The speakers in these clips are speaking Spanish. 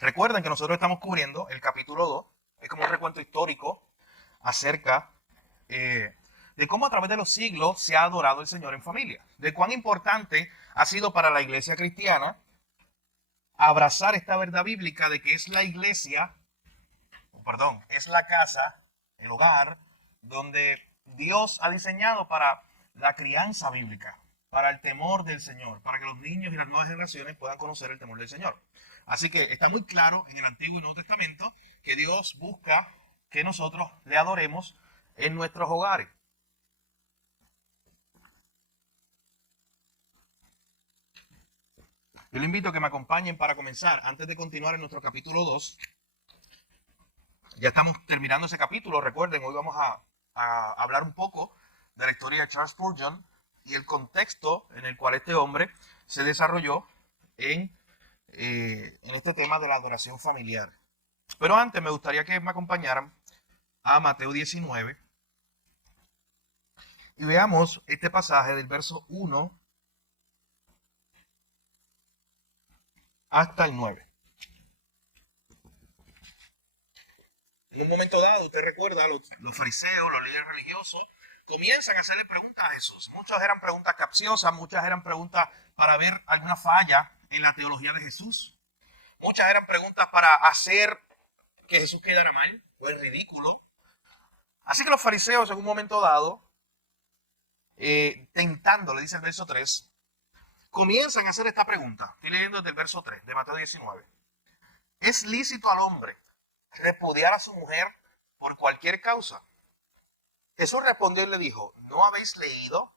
Recuerden que nosotros estamos cubriendo el capítulo 2, es como un recuento histórico acerca de cómo a través de los siglos se ha adorado el Señor en familia, de cuán importante ha sido para la iglesia cristiana abrazar esta verdad bíblica de que es la iglesia, perdón, es la casa, el hogar, donde Dios ha diseñado para la crianza bíblica, para el temor del Señor, para que los niños y las nuevas generaciones puedan conocer el temor del Señor. Así que está muy claro en el Antiguo y Nuevo Testamento que Dios busca que nosotros le adoremos en nuestros hogares. Yo le invito a que me acompañen para comenzar. Antes de continuar en nuestro capítulo 2, ya estamos terminando ese capítulo. Recuerden, hoy vamos a hablar un poco de la historia de Charles Spurgeon y el contexto en el cual este hombre se desarrolló en este tema de la adoración familiar. Pero antes me gustaría que me acompañaran a Mateo 19 y veamos este pasaje del verso 1 hasta el 9. En un momento dado, usted recuerda, los fariseos, los líderes religiosos, comienzan a hacerle preguntas a Jesús. Muchas eran preguntas capciosas, muchas eran preguntas para ver alguna falla en la teología de Jesús. Muchas eran preguntas para hacer que Jesús quedara mal o en ridículo. Así que los fariseos en un momento dado, tentando, le dice el verso 3, comienzan a hacer esta pregunta. Estoy leyendo desde el verso 3 de Mateo 19. ¿Es lícito al hombre repudiar a su mujer por cualquier causa? Jesús respondió y le dijo, ¿no habéis leído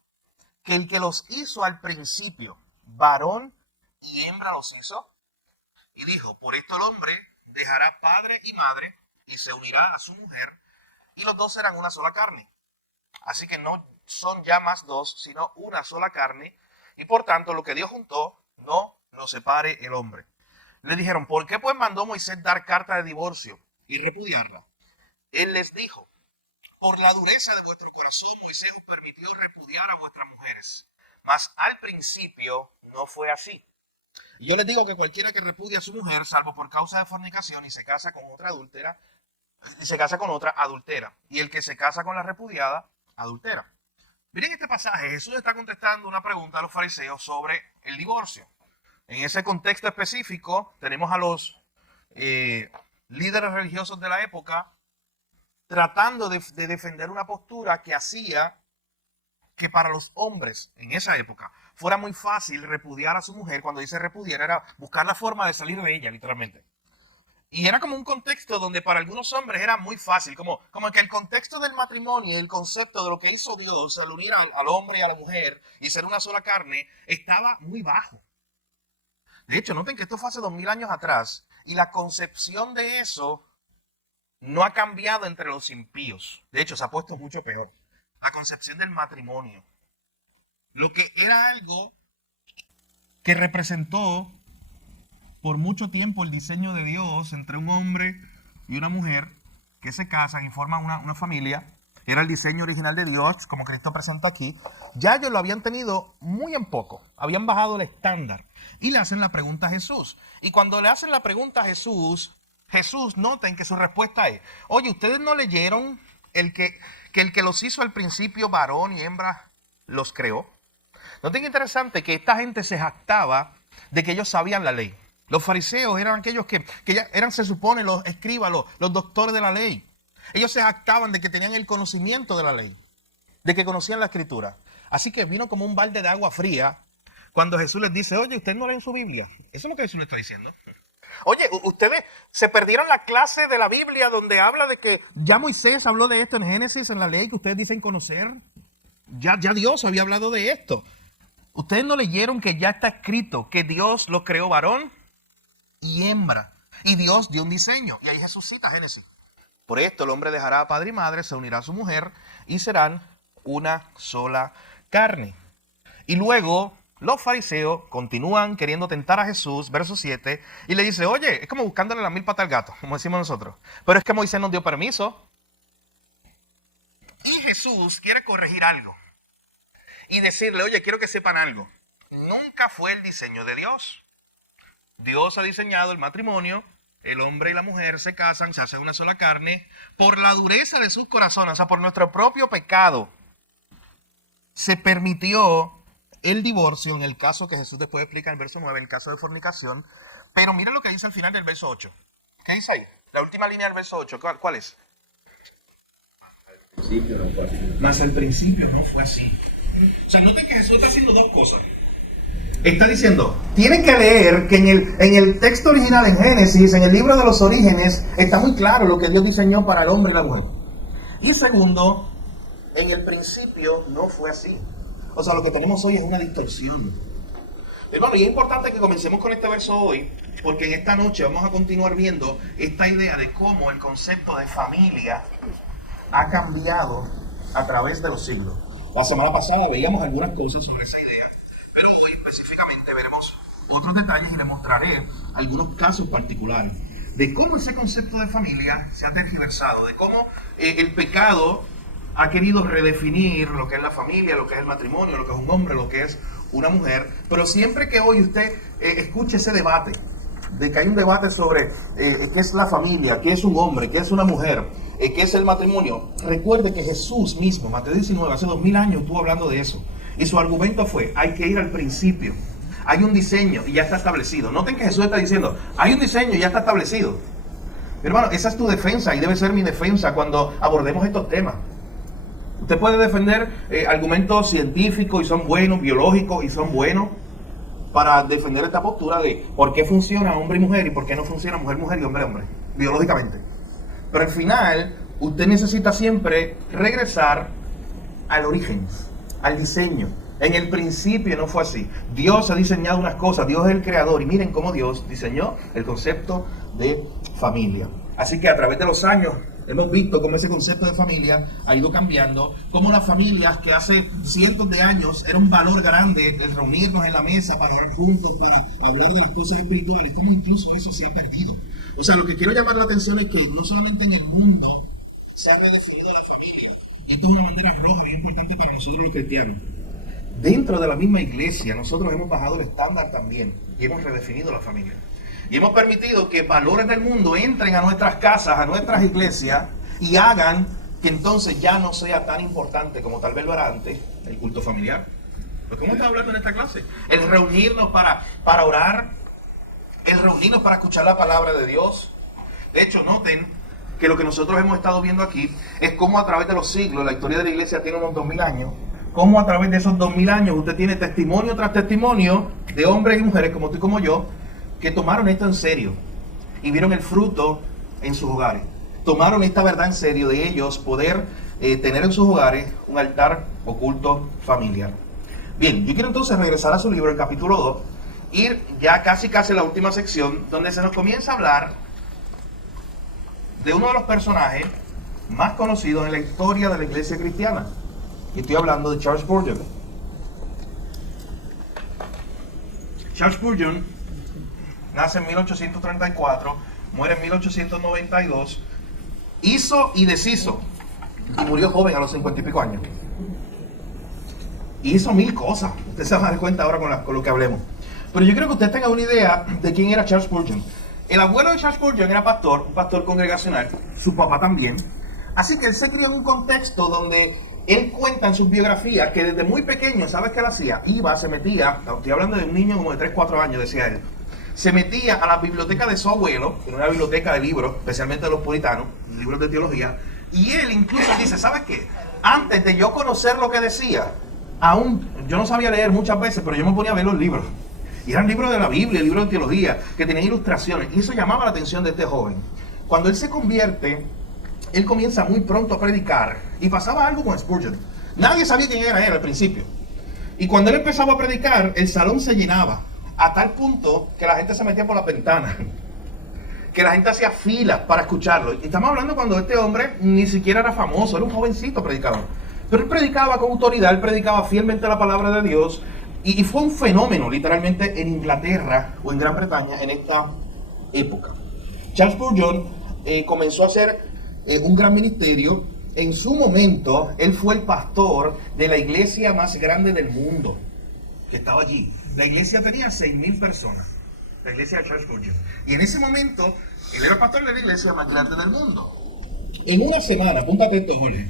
que el que los hizo al principio, varón y hembra los hizo? Y dijo, por esto el hombre dejará padre y madre y se unirá a su mujer y los dos serán una sola carne. Así que no son ya más dos, sino una sola carne. Y por tanto, lo que Dios juntó, no lo separe el hombre. Le dijeron, ¿por qué pues mandó Moisés dar carta de divorcio y repudiarla? Él les dijo, por la dureza de vuestro corazón, Moisés os permitió repudiar a vuestras mujeres. Mas al principio no fue así. Y yo les digo que cualquiera que repudia a su mujer, salvo por causa de fornicación, y se casa con otra adúltera, y se casa con otra adultera. Y el que se casa con la repudiada, adultera. Miren este pasaje, Jesús está contestando una pregunta a los fariseos sobre el divorcio. En ese contexto específico tenemos a los líderes religiosos de la época tratando de defender una postura que hacía que para los hombres en esa época fuera muy fácil repudiar a su mujer. Cuando dice repudiar era buscar la forma de salir de ella, literalmente. Y era como un contexto donde para algunos hombres era muy fácil, como que el contexto del matrimonio y el concepto de lo que hizo Dios al unir al hombre y a la mujer y ser una sola carne estaba muy bajo. De hecho, noten que esto fue hace 2000 años atrás y la concepción de eso no ha cambiado entre los impíos. De hecho, se ha puesto mucho peor. La concepción del matrimonio. Lo que era algo que representó por mucho tiempo el diseño de Dios entre un hombre y una mujer que se casan y forman una familia. Era el diseño original de Dios, como Cristo presenta aquí. Ya ellos lo habían tenido muy en poco. Habían bajado el estándar. Y le hacen la pregunta a Jesús. Y cuando le hacen la pregunta a Jesús, noten que su respuesta es, oye, ¿ustedes no leyeron que el que los hizo al principio, varón y hembra, los creó? Noten que interesante que esta gente se jactaba de que ellos sabían la ley. Los fariseos eran aquellos que ya eran, se supone, los escribas, los doctores de la ley. Ellos se jactaban de que tenían el conocimiento de la ley, de que conocían la escritura. Así que vino como un balde de agua fría cuando Jesús les dice, oye, ¿ustedes no leen su Biblia? Eso es lo que Jesús les está diciendo. Oye, ustedes se perdieron la clase de la Biblia donde habla de que ya Moisés habló de esto en Génesis, en la ley que ustedes dicen conocer. Ya Dios había hablado de esto. Ustedes no leyeron que ya está escrito que Dios los creó varón y hembra. Y Dios dio un diseño. Y ahí Jesús cita Génesis. Por esto el hombre dejará a padre y madre, se unirá a su mujer y serán una sola carne. Y luego los fariseos continúan queriendo tentar a Jesús, verso 7, y le dice, oye, es como buscándole la mil patas al gato, como decimos nosotros. Pero es que Moisés nos dio permiso. Y Jesús quiere corregir algo. Y decirle, oye, quiero que sepan algo. Nunca fue el diseño de Dios. Dios ha diseñado el matrimonio el hombre y la mujer se casan, se hacen una sola carne, por la dureza de sus corazones, o sea, por nuestro propio pecado, se permitió el divorcio en el caso que Jesús después explica en el verso 9, en el caso de fornicación. Pero mira lo que dice al final del verso 8. ¿Qué dice ahí? La última línea del verso 8, ¿cuál es? Mas el principio no fue así. O sea, noten que Jesús está haciendo dos cosas. Está diciendo, tienen que leer que en el texto original en Génesis, en el libro de los orígenes, está muy claro lo que Dios diseñó para el hombre y la mujer. Y segundo, en el principio no fue así. O sea, lo que tenemos hoy es una distorsión. Hermano, y es importante que comencemos con este verso hoy, porque en esta noche vamos a continuar viendo esta idea de cómo el concepto de familia ha cambiado a través de los siglos. La semana pasada veíamos algunas cosas sobre esa idea, pero hoy específicamente veremos otros detalles y les mostraré algunos casos particulares de cómo ese concepto de familia se ha tergiversado, de cómo el pecado ha querido redefinir lo que es la familia, lo que es el matrimonio, lo que es un hombre, lo que es una mujer. Pero siempre que hoy usted escuche ese debate, de que hay un debate sobre qué es la familia, qué es un hombre, qué es una mujer, qué es el matrimonio, recuerde que Jesús mismo, Mateo 19, hace 2000 años estuvo hablando de eso. Y su argumento fue, hay que ir al principio. Hay un diseño y ya está establecido. Noten que Jesús está diciendo, hay un diseño y ya está establecido. Hermano, esa es tu defensa y debe ser mi defensa cuando abordemos estos temas. Usted puede defender argumentos científicos y son buenos, biológicos y son buenos, para defender esta postura de por qué funciona hombre y mujer y por qué no funciona mujer y hombre, biológicamente. Pero al final, usted necesita siempre regresar al origen, al diseño. En el principio no fue así. Dios ha diseñado unas cosas, Dios es el creador y miren cómo Dios diseñó el concepto de familia. Así que a través de los años hemos visto cómo ese concepto de familia ha ido cambiando, cómo las familias que hace cientos de años era un valor grande el reunirnos en la mesa para hablar juntos, para hablar de las cosas espirituales, incluso eso se ha perdido. O sea, lo que quiero llamar la atención es que no solamente en el mundo se ha redefinido la familia, y esto es una bandera roja bien importante para nosotros los cristianos. Dentro de la misma iglesia nosotros hemos bajado el estándar también y hemos redefinido la familia. Y hemos permitido que valores del mundo entren a nuestras casas, a nuestras iglesias y hagan que entonces ya no sea tan importante como tal vez lo era antes el culto familiar. ¿Pero cómo estamos hablando en esta clase? El reunirnos para orar, el reunirnos para escuchar la palabra de Dios. De hecho, noten que lo que nosotros hemos estado viendo aquí es cómo a través de los siglos, la historia de la iglesia tiene unos 2000 años, cómo a través de esos 2000 años usted tiene testimonio tras testimonio de hombres y mujeres como tú y como yo, que tomaron esto en serio y vieron el fruto en sus hogares. Tomaron esta verdad en serio de ellos poder tener en sus hogares un altar o culto familiar. Bien, yo quiero entonces regresar a su libro, el capítulo 2, ir ya casi en la última sección, donde se nos comienza a hablar de uno de los personajes más conocidos en la historia de la iglesia cristiana. Y estoy hablando de Charles Spurgeon. Charles Spurgeon nace en 1834, muere en 1892, hizo y deshizo, y murió joven a los 50 y pico años. Y hizo 1000 cosas, usted se va a dar cuenta ahora con lo que hablemos. Pero yo creo que usted tenga una idea de quién era Charles Spurgeon. El abuelo de Charles Spurgeon era pastor, un pastor congregacional, su papá también. Así que él se crió en un contexto donde él cuenta en sus biografías que desde muy pequeño, ¿sabes qué él hacía? Iba, se metía, estoy hablando de un niño como de 3, 4 años, decía él, se metía a la biblioteca de su abuelo, que era una biblioteca de libros, especialmente de los puritanos, libros de teología, y él incluso dice, ¿sabes qué? Antes de yo conocer lo que decía, aún yo no sabía leer muchas veces, pero yo me ponía a ver los libros. Y eran libros de la Biblia, libros de teología, que tenían ilustraciones, y eso llamaba la atención de este joven. Cuando él se convierte, él comienza muy pronto a predicar, y pasaba algo con Spurgeon. Nadie sabía quién era él al principio. Y cuando él empezaba a predicar, el salón se llenaba, a tal punto que la gente se metía por las ventanas, que la gente hacía filas para escucharlo. Y estamos hablando cuando este hombre ni siquiera era famoso, era un jovencito predicador. Pero él predicaba con autoridad, él predicaba fielmente la palabra de Dios, y fue un fenómeno literalmente en Inglaterra o en Gran Bretaña en esta época. Charles Spurgeon comenzó a hacer un gran ministerio. En su momento, él fue el pastor de la iglesia más grande del mundo, que estaba allí. La iglesia tenía 6,000 personas, la iglesia de Charles Spurgeon. Y en ese momento, Él era pastor de la iglesia más grande del mundo. En una semana, apúntate esto, Jorge,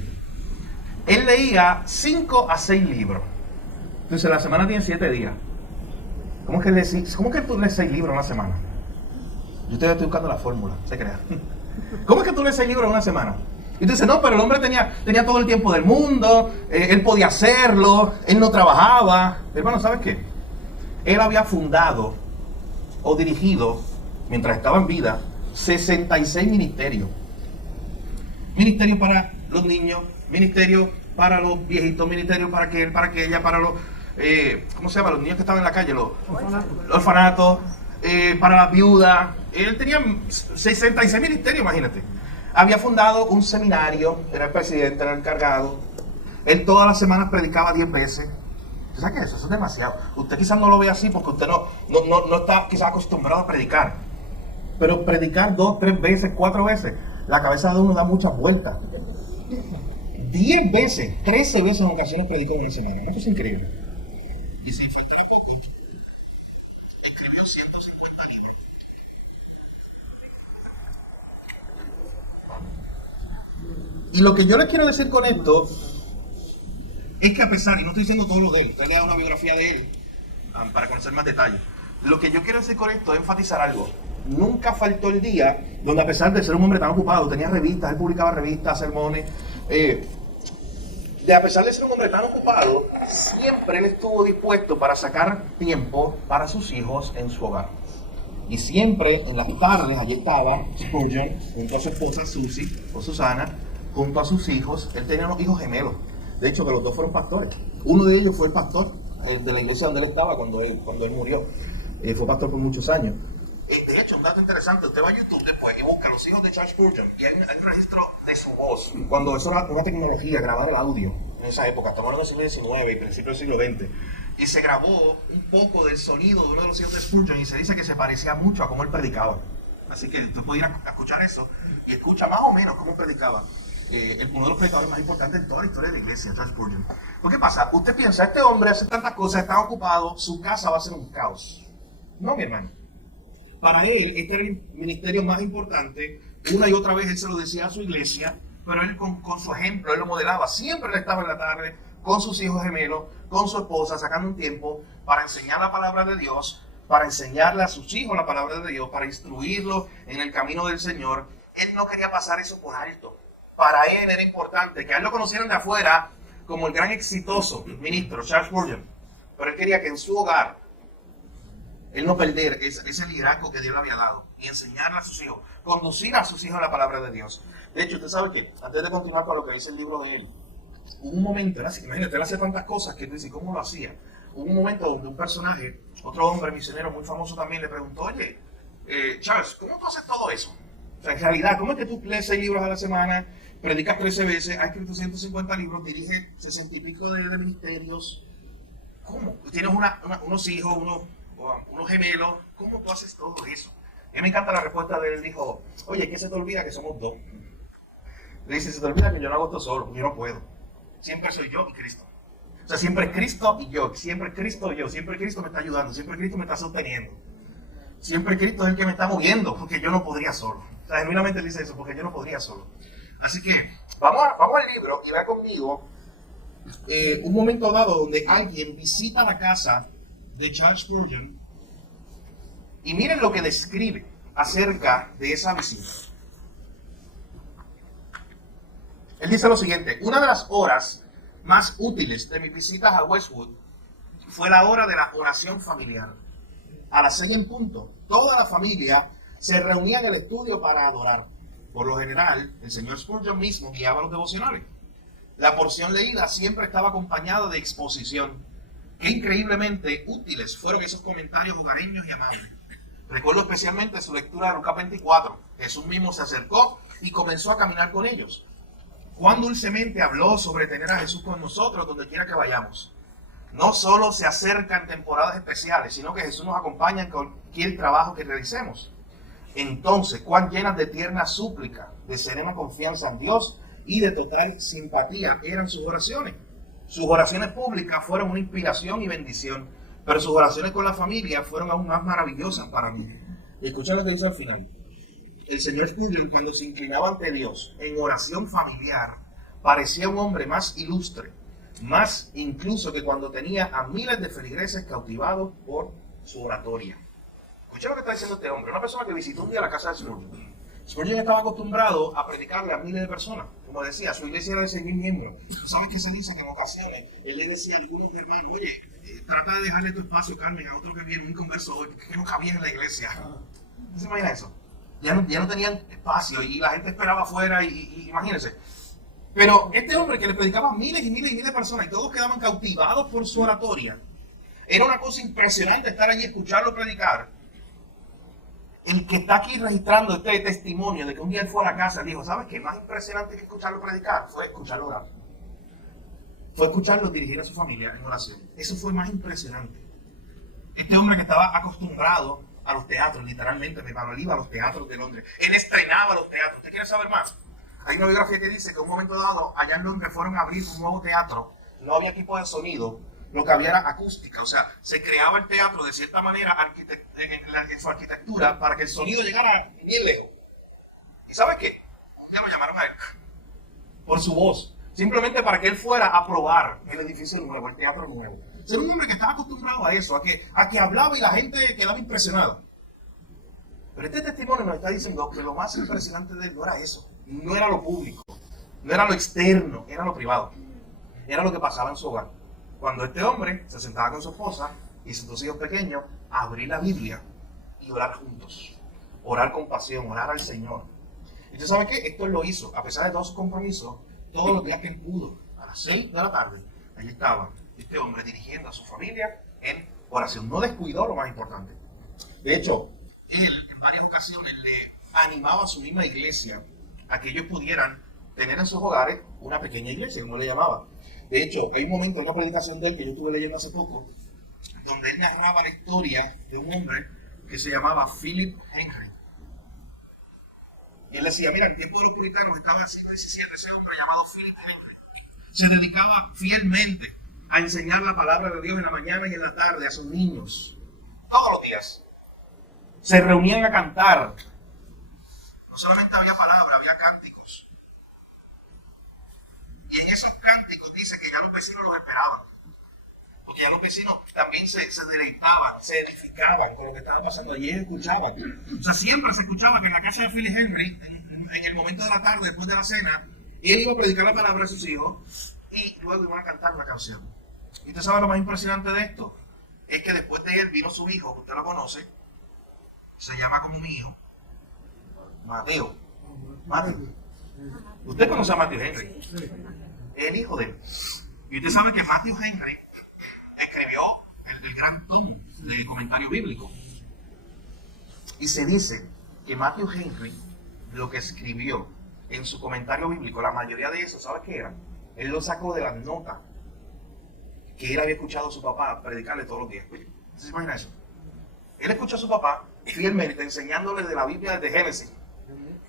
él leía 5 a 6 libros. Entonces la semana tiene 7 días. ¿Cómo que tú lees 6 libros en una semana? Yo estoy buscando la fórmula, se crea. ¿Cómo es que tú lees 6 libros en una semana? Y tú dices, no, pero el hombre tenía todo el tiempo del mundo, él podía hacerlo, él no trabajaba. Hermano, ¿sabes qué? Él había fundado o dirigido, mientras estaba en vida, 66 ministerios. Ministerio para los niños, ministerio para los viejitos, ministerio para ella, para los, ¿cómo se llama? Los niños que estaban en la calle, los orfanatos, para las viudas. Él tenía 66 ministerios, imagínate. Había fundado un seminario, era el presidente, era el encargado. Él todas las semanas predicaba 10 veces. ¿Usted sabe qué es eso? Eso es demasiado. Usted quizás no lo ve así porque usted no está quizás acostumbrado a predicar. Pero predicar 2, 3 veces, 4 veces, la cabeza de uno da muchas vueltas. 10 veces, 13 veces en ocasiones predicó en una semana. Eso es increíble. Y si faltara poco, escribió 150 libros. Y lo que yo les quiero decir con esto es que a pesar, y no estoy diciendo todo lo de él, usted le da una biografía de él para conocer más detalles. Lo que yo quiero decir con esto es enfatizar algo. Nunca faltó el día donde, a pesar de ser un hombre tan ocupado, tenía revistas, él publicaba revistas, sermones, a pesar de ser un hombre tan ocupado, siempre él estuvo dispuesto para sacar tiempo para sus hijos en su hogar. Y siempre en las tardes, allí estaba Spurgeon, junto a su esposa Susie, o Susana, junto a sus hijos. Él tenía unos hijos gemelos. De hecho, que los dos fueron pastores. Uno de ellos fue el pastor de la iglesia donde él estaba cuando él murió. Fue pastor por muchos años. De hecho, un dato interesante, usted va a YouTube después y busca los hijos de Charles Spurgeon y hay un registro de su voz. Cuando eso era una tecnología, grabar el audio en esa época, estamos hablando del siglo XIX y principios del siglo XX. Y se grabó un poco del sonido de uno de los hijos de Spurgeon y se dice que se parecía mucho a cómo él predicaba. Así que usted puede ir a escuchar eso y escucha más o menos cómo predicaba. Uno de los predicadores más importantes en toda la historia de la iglesia, Charles Spurgeon. ¿Por qué pasa? Usted piensa, este hombre hace tantas cosas, está ocupado, su casa va a ser un caos. No, mi hermano. Para él, este era el ministerio más importante. Una y otra vez él se lo decía a su iglesia, pero él con su ejemplo, él lo modelaba. Siempre él estaba en la tarde con sus hijos gemelos, con su esposa, sacando un tiempo para enseñar la palabra de Dios, para enseñarle a sus hijos la palabra de Dios, para instruirlos en el camino del Señor. Él no quería pasar eso por alto. Para él era importante que a él lo conocieran de afuera como el gran exitoso ministro, Charles Spurgeon. Pero él quería que en su hogar, él no perder ese liderazgo que Dios le había dado y enseñarle a sus hijos, conducir a sus hijos a la palabra de Dios. De hecho, usted sabe que, antes de continuar con lo que dice el libro de él, hubo un momento, imagínate, él hacía tantas cosas que tú dices, ¿cómo lo hacía? Hubo un momento donde un personaje, otro hombre misionero muy famoso también, le preguntó, oye, Charles, ¿cómo tú haces todo eso? O sea, en realidad, ¿cómo es que tú lees 6 libros a la semana, predicas 13 veces, has escrito 150 libros, diriges 60 y pico de ministerios? ¿Cómo? Tú tienes unos hijos, unos gemelos, ¿cómo tú haces todo eso? Y a mí me encanta la respuesta de él, dijo, oye, ¿qué se te olvida que somos dos? Le dice, se te olvida que yo no hago esto solo, yo no puedo. Siempre soy yo y Cristo. O sea, siempre es Cristo y yo, siempre es Cristo y yo, siempre Cristo me está ayudando, siempre Cristo me está sosteniendo. Siempre Cristo es el que me está moviendo, porque yo no podría solo. O sea, genuinamente él dice eso, porque yo no podría solo. Así que, vamos al libro y vea conmigo un momento dado donde alguien visita la casa de Charles Spurgeon y miren lo que describe acerca de esa visita. Él dice lo siguiente: una de las horas más útiles de mis visitas a Westwood fue la hora de la oración familiar. A las 6 en punto, toda la familia se reunía en el estudio para adorar. Por lo general, el señor Spurgeon mismo guiaba los devocionales. La porción leída siempre estaba acompañada de exposición. Qué increíblemente útiles fueron esos comentarios hogareños y amables. Recuerdo especialmente su lectura de Lucas 24. Jesús mismo se acercó y comenzó a caminar con ellos. Cuán dulcemente habló sobre tener a Jesús con nosotros donde quiera que vayamos. No solo se acerca en temporadas especiales, sino que Jesús nos acompaña en cualquier trabajo que realicemos. Entonces, cuán llenas de tierna súplica, de serena confianza en Dios y de total simpatía eran sus oraciones. Sus oraciones públicas fueron una inspiración y bendición, pero sus oraciones con la familia fueron aún más maravillosas para mí. Y escuchen lo que dice al final. el señor Spurgeon, cuando se inclinaba ante Dios en oración familiar, parecía un hombre más ilustre, más incluso que cuando tenía a miles de feligreses cautivados por su oratoria. Escucha lo que está diciendo este hombre, una persona que visitó un día la casa de Spurgeon. Spurgeon estaba acostumbrado a predicarle a miles de personas. Como decía, su iglesia era de 6.000 miembros. ¿Tú sabes que se dice que en ocasiones él le decía a algunos hermanos, oye, trata de dejarle tu espacio, Carmen, a otro que viene, un converso hoy, que no cabía en la iglesia? ¿Se imagina eso? Ya no tenían espacio y la gente esperaba afuera y imagínense. Pero este hombre que le predicaba a miles y miles y miles de personas y todos quedaban cautivados por su oratoria, era una cosa impresionante estar allí y escucharlo predicar. El que está aquí registrando este testimonio de que un día él fue a la casa y dijo, ¿sabes qué? Más impresionante que escucharlo predicar fue escucharlo orar. Fue escucharlo dirigir a su familia en oración. Eso fue más impresionante. Este hombre que estaba acostumbrado a los teatros, literalmente, mi hermano, él iba a los teatros de Londres. Él estrenaba los teatros. ¿Usted quiere saber más? Hay una biografía que dice que en un momento dado, allá en Londres fueron a abrir un nuevo teatro. No había equipo de sonido. Lo que había era acústica, o sea, se creaba el teatro de cierta manera en su arquitectura para que el sonido llegara bien lejos. ¿Y sabes qué? Un día lo llamaron a él por su voz, simplemente para que él fuera a probar el edificio nuevo, el teatro nuevo. Era un hombre que estaba acostumbrado a eso, a que hablaba y la gente quedaba impresionada. Pero este testimonio nos está diciendo que lo más impresionante de él no era eso, no era lo público, no era lo externo, era lo privado, era lo que pasaba en su hogar. Cuando este hombre se sentaba con su esposa y sus dos hijos pequeños, a abrir la Biblia y orar juntos. Orar con pasión, orar al Señor. Y usted sabe que esto él lo hizo, a pesar de todos sus compromisos, todos los días que él pudo. A las 6 de la tarde, allí estaba este hombre dirigiendo a su familia en oración. No descuidó lo más importante. De hecho, él en varias ocasiones le animaba a su misma iglesia a que ellos pudieran tener en sus hogares una pequeña iglesia, como le llamaba. De hecho, hay un momento en una predicación de él que yo estuve leyendo hace poco, donde él narraba la historia de un hombre que se llamaba Philip Henry. Y él decía, mira, en tiempo de los puritanos estaba en el siglo XVII ese hombre llamado Philip Henry. Se dedicaba fielmente a enseñar la palabra de Dios en la mañana y en la tarde a sus niños. Todos los días. Se reunían a cantar. No solamente había palabra, había cánticos. Y en esos cánticos dice que ya los vecinos los esperaban. Porque ya los vecinos también se deleitaban, se edificaban con lo que estaba pasando allí y escuchaban. O sea, siempre se escuchaba que en la casa de Philip Henry, en el momento de la tarde, después de la cena, él iba a predicar la palabra a sus hijos y luego iban a cantar una canción. Y usted sabe lo más impresionante de esto, es que después de él vino su hijo, que usted lo conoce, se llama como mi hijo, Mateo. Usted conoce a Matthew Henry, el hijo de él. Y usted sabe que Matthew Henry escribió el gran tomo de comentario bíblico. Y se dice que Matthew Henry, lo que escribió en su comentario bíblico, la mayoría de eso, ¿sabe qué era? Él lo sacó de las notas que él había escuchado a su papá predicarle todos los días. ¿Se imagina eso? Él escuchó a su papá fielmente enseñándole de la Biblia desde Génesis.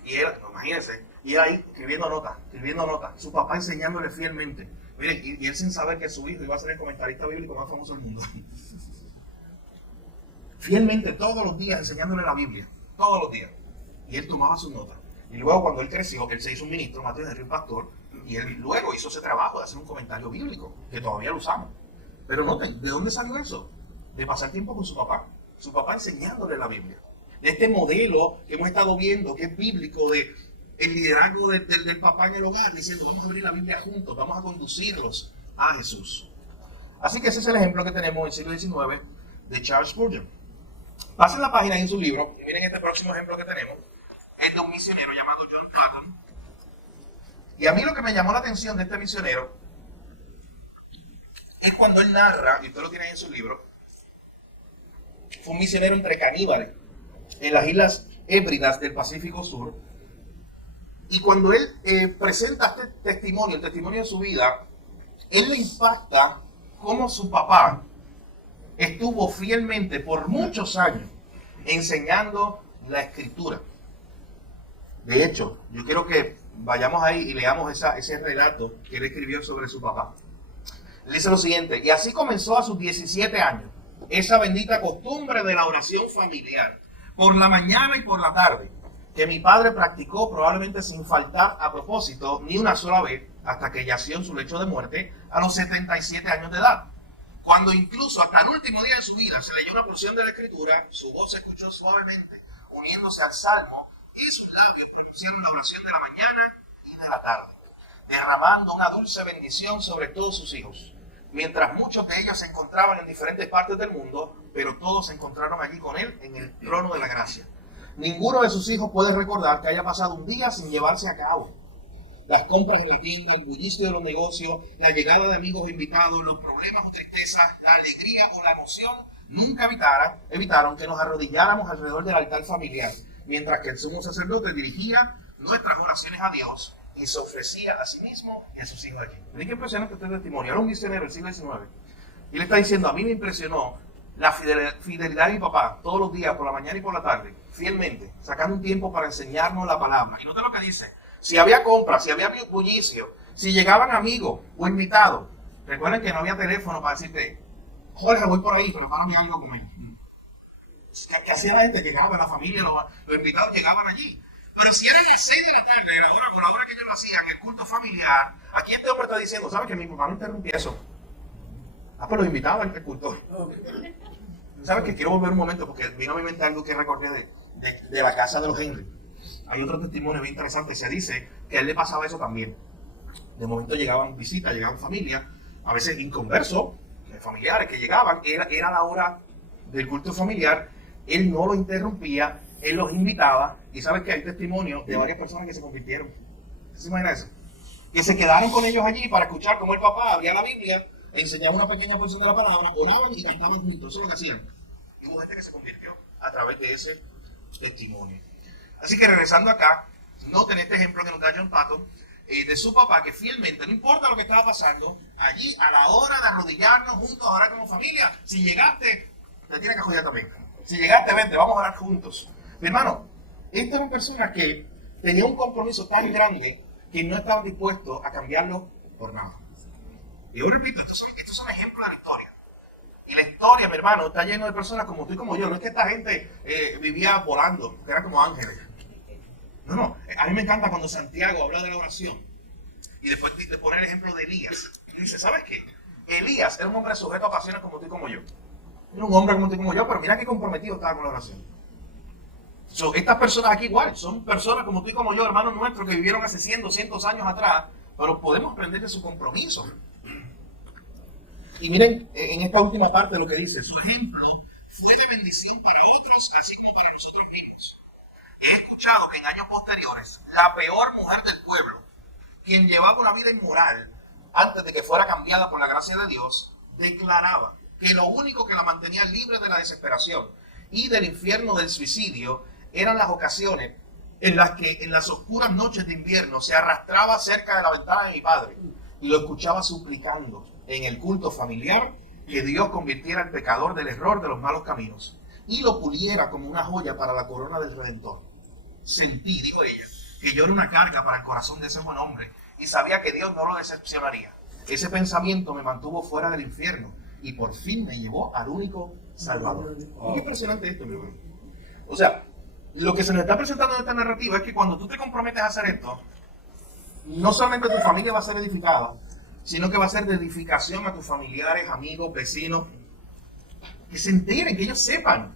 Y él, imagínense, y él ahí escribiendo notas. Su papá enseñándole fielmente. Miren, y él sin saber que su hijo iba a ser el comentarista bíblico más famoso del mundo. Fielmente, todos los días enseñándole la Biblia. Todos los días. Y él tomaba sus notas. Y luego cuando él creció, él se hizo un ministro, Matthew Henry, un pastor, y él luego hizo ese trabajo de hacer un comentario bíblico, que todavía lo usamos. Pero noten, ¿de dónde salió eso? De pasar tiempo con su papá. Su papá enseñándole la Biblia. De este modelo que hemos estado viendo, que es bíblico, de el liderazgo del papá en el hogar, diciendo, vamos a abrir la Biblia juntos, vamos a conducirlos a Jesús. Así que ese es el ejemplo que tenemos en el siglo XIX de Charles Spurgeon. Pasen la página en su libro, y miren este próximo ejemplo que tenemos, es de un misionero llamado John Patton. Y a mí lo que me llamó la atención de este misionero es cuando él narra, y usted lo tiene ahí en su libro, fue un misionero entre caníbales en las Islas Hébridas del Pacífico Sur. Y cuando él presenta este testimonio, el testimonio de su vida, él le impacta cómo su papá estuvo fielmente por muchos años enseñando la Escritura. De hecho, yo quiero que vayamos ahí y leamos ese relato que él escribió sobre su papá. Él dice lo siguiente: y así comenzó a sus 17 años esa bendita costumbre de la oración familiar, por la mañana y por la tarde, que mi padre practicó probablemente sin faltar a propósito ni una sola vez hasta que yació en su lecho de muerte a los 77 años de edad. Cuando incluso hasta el último día de su vida se leyó una porción de la Escritura, su voz se escuchó suavemente, uniéndose al Salmo, y sus labios pronunciaron la oración de la mañana y de la tarde, derramando una dulce bendición sobre todos sus hijos. Mientras muchos de ellos se encontraban en diferentes partes del mundo, pero todos se encontraron allí con él en el trono de la gracia. Ninguno de sus hijos puede recordar que haya pasado un día sin llevarse a cabo. Las compras en la tienda, el bullicio de los negocios, la llegada de amigos o invitados, los problemas o tristezas, la alegría o la emoción, nunca evitaron que nos arrodilláramos alrededor del altar familiar, mientras que el sumo sacerdote dirigía nuestras oraciones a Dios y se ofrecía a sí mismo y a sus hijos allí. Miren qué impresionante este testimonio. Era un misionero del siglo XIX. Y le está diciendo, a mí me impresionó la fidelidad de mi papá todos los días, por la mañana y por la tarde, fielmente, sacando un tiempo para enseñarnos la palabra. Y nota lo que dice. Si había compras, si había bullicio, si llegaban amigos o invitados, recuerden que no había teléfono para decirte, Jorge, voy por ahí, prepárame algo a comer. ¿Qué hacía la gente? Llegaba, la familia, los invitados llegaban allí. Pero si eran las 6 de la tarde, por la hora que ellos lo hacían, el culto familiar, aquí este hombre está diciendo, ¿sabes que mi papá no interrumpía eso? Pues los invitaba al culto. ¿Sabes que quiero volver un momento? Porque vino a mi mente algo que recordé de la casa de los Henry. Hay otro testimonio bien interesante. Se dice que a él le pasaba eso también. De momento llegaban visitas, llegaban familias, a veces inconversos, familiares que llegaban, era la hora del culto familiar, él no lo interrumpía, él los invitaba, y sabes que hay testimonios de varias personas que se convirtieron. ¿Se imagina eso? Que se quedaron con ellos allí para escuchar cómo el papá abría la Biblia, enseñaba una pequeña porción de la palabra, oraban y cantaban juntos. Eso es lo que hacían. Y hubo gente que se convirtió a través de ese testimonio. Así que regresando acá, noten este ejemplo que nos da John Patton, de su papá, que fielmente, no importa lo que estaba pasando, allí a la hora de arrodillarnos juntos a orar como familia, si llegaste, te tienes que apoyar también. Si llegaste, vente, vamos a orar juntos. Mi hermano, esta era una persona que tenía un compromiso tan grande que no estaban dispuestos a cambiarlo por nada. Y yo repito, estos son ejemplos de la historia. Y la historia, mi hermano, está lleno de personas como tú y como yo. No es que esta gente vivía volando, que eran como ángeles. No, a mí me encanta cuando Santiago habla de la oración y después te pone el ejemplo de Elías. Y dice, ¿sabes qué? Elías era un hombre sujeto a pasiones como tú y como yo. Era un hombre como tú y como yo, pero mira qué comprometido estaba con la oración. Estas personas aquí igual, son personas como tú y como yo, hermanos nuestros que vivieron hace 100, 200 años atrás, pero podemos aprender de su compromiso. Y miren, en esta última parte lo que dice, su ejemplo fue de bendición para otros, así como para nosotros mismos. He escuchado que en años posteriores, la peor mujer del pueblo, quien llevaba una vida inmoral antes de que fuera cambiada por la gracia de Dios, declaraba que lo único que la mantenía libre de la desesperación y del infierno del suicidio eran las ocasiones en las que en las oscuras noches de invierno se arrastraba cerca de la ventana de mi padre y lo escuchaba suplicando en el culto familiar que Dios convirtiera al pecador del error de los malos caminos y lo puliera como una joya para la corona del Redentor. Sentí, dijo ella, que yo era una carga para el corazón de ese buen hombre y sabía que Dios no lo decepcionaría. Ese pensamiento me mantuvo fuera del infierno y por fin me llevó al único Salvador. Qué impresionante esto, mi hermano. O sea, lo que se nos está presentando en esta narrativa es que cuando tú te comprometes a hacer esto, no solamente tu familia va a ser edificada, sino que va a ser de edificación a tus familiares, amigos, vecinos, que se enteren, que ellos sepan.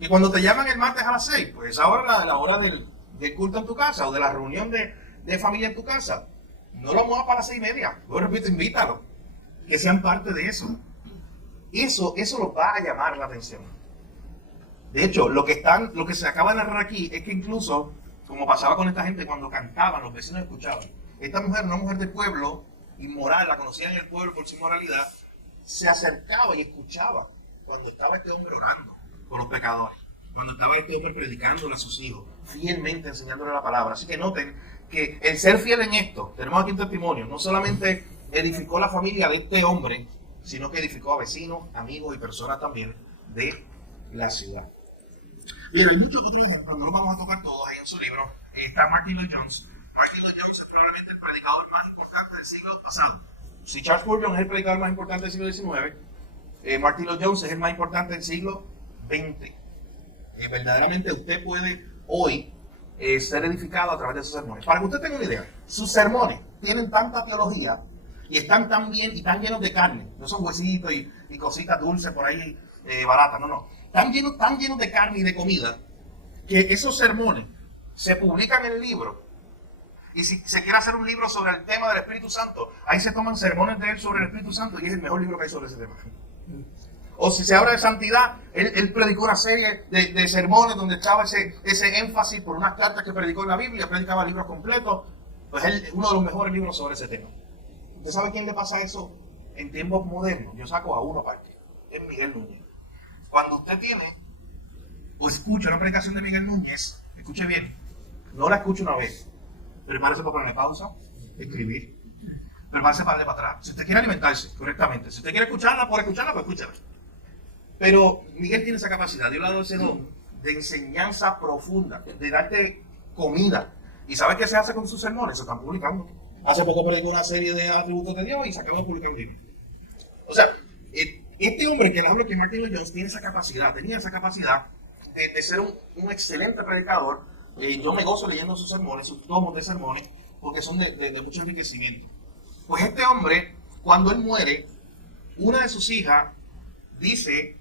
Y cuando te llaman el martes a las 6, pues ahora la hora del culto en tu casa o de la reunión de familia en tu casa, no lo muevas para las 6:30. Yo repito, invítalo. Que sean parte de eso. Eso los va a llamar la atención. De hecho, lo que se acaba de narrar aquí es que incluso, como pasaba con esta gente cuando cantaban, los vecinos escuchaban. Esta mujer, una mujer del pueblo, inmoral, la conocían en el pueblo por su inmoralidad, se acercaba y escuchaba cuando estaba este hombre orando por los pecadores, cuando estaba este hombre predicándole a sus hijos, fielmente enseñándole la palabra. Así que noten que el ser fiel en esto, tenemos aquí un testimonio, no solamente edificó la familia de este hombre, sino que edificó a vecinos, amigos y personas también de la ciudad. Pero hay muchos otros, pero no los vamos a tocar todos. Ahí en su libro está Martin Lloyd Jones. Martin Lloyd Jones es probablemente el predicador más importante del siglo pasado. Si Charles Spurgeon es el predicador más importante del siglo XIX, Martin Lloyd Jones es el más importante del siglo XX. Verdaderamente usted puede hoy ser edificado a través de sus sermones. Para que usted tenga una idea, sus sermones tienen tanta teología y están tan bien y tan llenos de carne. No son huesitos y cositas dulces por ahí baratas, no. Tan llenos de carne y de comida que esos sermones se publican en el libro. Y si se quiere hacer un libro sobre el tema del Espíritu Santo, ahí se toman sermones de él sobre el Espíritu Santo y es el mejor libro que hay sobre ese tema. O si se habla de santidad, él predicó una serie de sermones donde estaba ese énfasis por unas cartas que predicó en la Biblia, predicaba libros completos. Pues él es uno de los mejores libros sobre ese tema. ¿Usted sabe quién le pasa eso en tiempos modernos? Yo saco a uno para que es Miguel Núñez. Cuando usted tiene o escucha una predicación de Miguel Núñez, escuche bien, no la escuche una vez. Prepárese para ponerle pausa, escribir. Prepárese para darle para atrás. Si usted quiere alimentarse correctamente, si usted quiere escucharla, pues escúchala. Pero Miguel tiene esa capacidad, Dios le ha dado ese don de enseñanza profunda, de darte comida. ¿Y sabe qué se hace con sus sermones? Se están publicando. Hace poco predicó una serie de atributos de Dios y se acabó de publicar un libro. O sea, este hombre que nos habla, que Martin Lloyd Jones, tenía esa capacidad de ser un excelente predicador. Yo me gozo leyendo sus sermones, sus tomos de sermones, porque son de mucho enriquecimiento. Pues este hombre, cuando él muere, una de sus hijas dice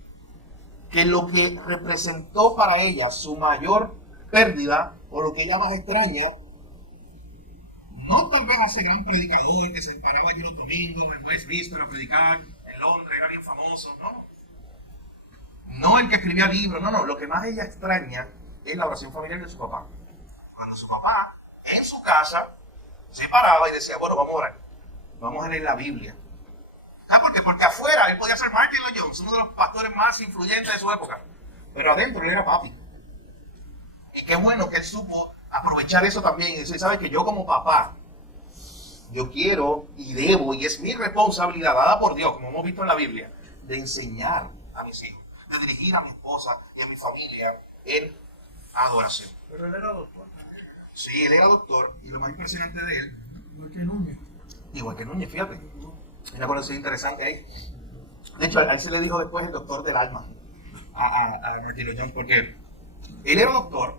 que lo que representó para ella su mayor pérdida, o lo que ella más extraña, no tal vez a ese gran predicador que se paraba allí los domingos en Westminster a predicar en Londres, era bien famoso, no el que escribía libros, no, lo que más ella extraña es la oración familiar de su papá. Cuando su papá, en su casa, se paraba y decía, bueno, vamos a orar, vamos a leer la Biblia. ¿Sabes por qué? Porque afuera él podía ser Martin Lloyd Jones, uno de los pastores más influyentes de su época, pero adentro él era papi. Y qué bueno que él supo aprovechar eso también y decir, ¿sabes que yo como papá, yo quiero y debo, y es mi responsabilidad dada por Dios, como hemos visto en la Biblia, de enseñar a mis hijos, de dirigir a mi esposa y a mi familia en adoración? Pero él era doctor. Sí, él era doctor, y lo más impresionante de él, igual que Núñez, fíjate, una conexión interesante ahí. De hecho, a él se le dijo después el doctor del alma, a Martin Lloyd Jones, porque él era doctor,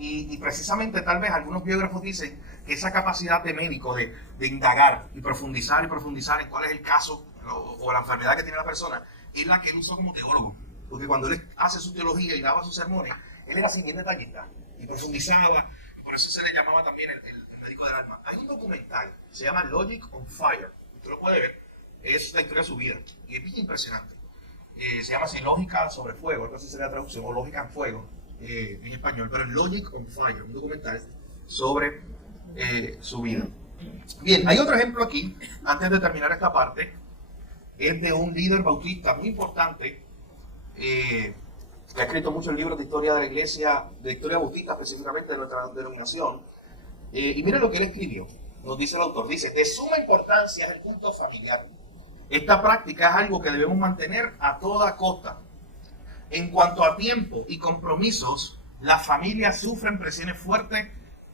y precisamente tal vez algunos biógrafos dicen que esa capacidad de médico de indagar y profundizar en cuál es el caso o la enfermedad que tiene la persona, es la que él usó como teólogo. Porque cuando él hace su teología y daba sus sermones, él era así bien detallista y profundizaba, y por eso se le llamaba también el médico del alma. Hay un documental, se llama Logic on Fire, usted lo puede ver, es la historia de su vida, y es bien impresionante. Se llama así Lógica sobre Fuego, algo así sería la traducción, o Lógica en Fuego en español, pero Logic on Fire, un documental sobre su vida. Bien, hay otro ejemplo aquí, antes de terminar esta parte, es de un líder bautista muy importante, que ha escrito muchos libros de historia de la iglesia, de historia bautista específicamente de nuestra denominación, y mire lo que él escribió, nos dice el autor, dice, de suma importancia es el culto familiar. Esta práctica es algo que debemos mantener a toda costa. En cuanto a tiempo y compromisos, las familias sufren presiones fuertes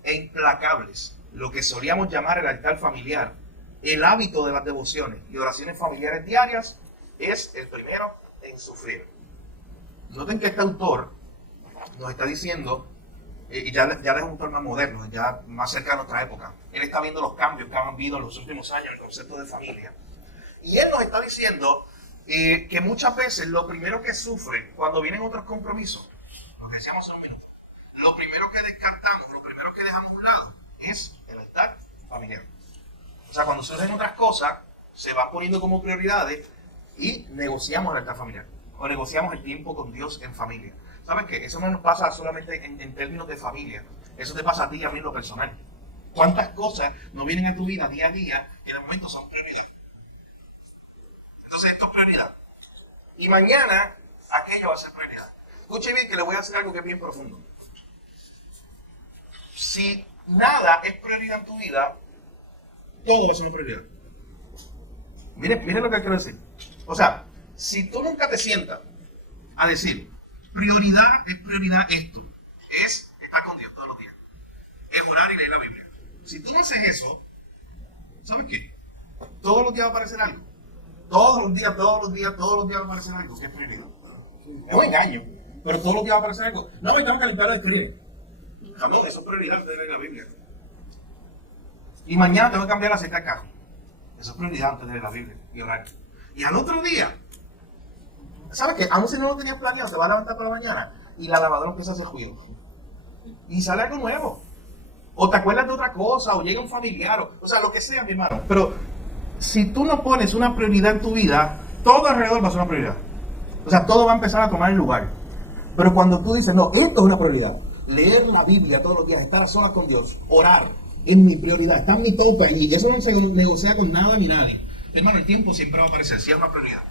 e implacables, lo que solíamos llamar el altar familiar. El hábito de las devociones y oraciones familiares diarias es el primero en sufrir. Noten que este autor nos está diciendo, y ya es un autor más moderno, ya más cerca de nuestra época, él está viendo los cambios que han habido en los últimos años en el concepto de familia. Y él nos está diciendo que muchas veces lo primero que sufre cuando vienen otros compromisos, lo que decíamos hace un minuto, lo primero que descartamos, lo primero que dejamos a un lado es el altar familiar. O sea, cuando surgen otras cosas, se van poniendo como prioridades y negociamos el altar familiar. O negociamos el tiempo con Dios en familia. ¿Sabes qué? Eso no nos pasa solamente en términos de familia. Eso te pasa a ti y a mí en lo personal. ¿Cuántas cosas no vienen a tu vida día a día que de momento son prioridad? Entonces esto es prioridad. Y mañana aquello va a ser prioridad. Escuche bien que le voy a hacer algo que es bien profundo. Si nada es prioridad en tu vida, todo va a ser una prioridad. Mire lo que quiero decir. O sea, si tú nunca te sientas a decir, prioridad esto, es estar con Dios todos los días, es orar y leer la Biblia. Si tú no haces eso, ¿sabes qué? Todos los días va a aparecer algo. Todos los días va a aparecer algo que es prioridad. Es un engaño, pero todos los días va a aparecer algo. No, me tengo que limpiar los screens. Jamón, eso es prioridad antes de leer la Biblia. Y mañana tengo que cambiar la aceite al carro. Eso es prioridad antes de leer la Biblia y orar. Y al otro día, ¿sabes qué? Aún si no lo tenías planeado, te vas a levantar por la mañana y la lavadora empieza a hacer ruido. Y sale algo nuevo. O te acuerdas de otra cosa, o llega un familiar, o sea, lo que sea, mi hermano. Pero si tú no pones una prioridad en tu vida, todo alrededor va a ser una prioridad. O sea, todo va a empezar a tomar el lugar. Pero cuando tú dices, no, esto es una prioridad, leer la Biblia todos los días, estar a solas con Dios, orar, es mi prioridad, está en mi tope y eso no se negocia con nada ni nadie. Hermano, el tiempo siempre va a aparecer, si es una prioridad.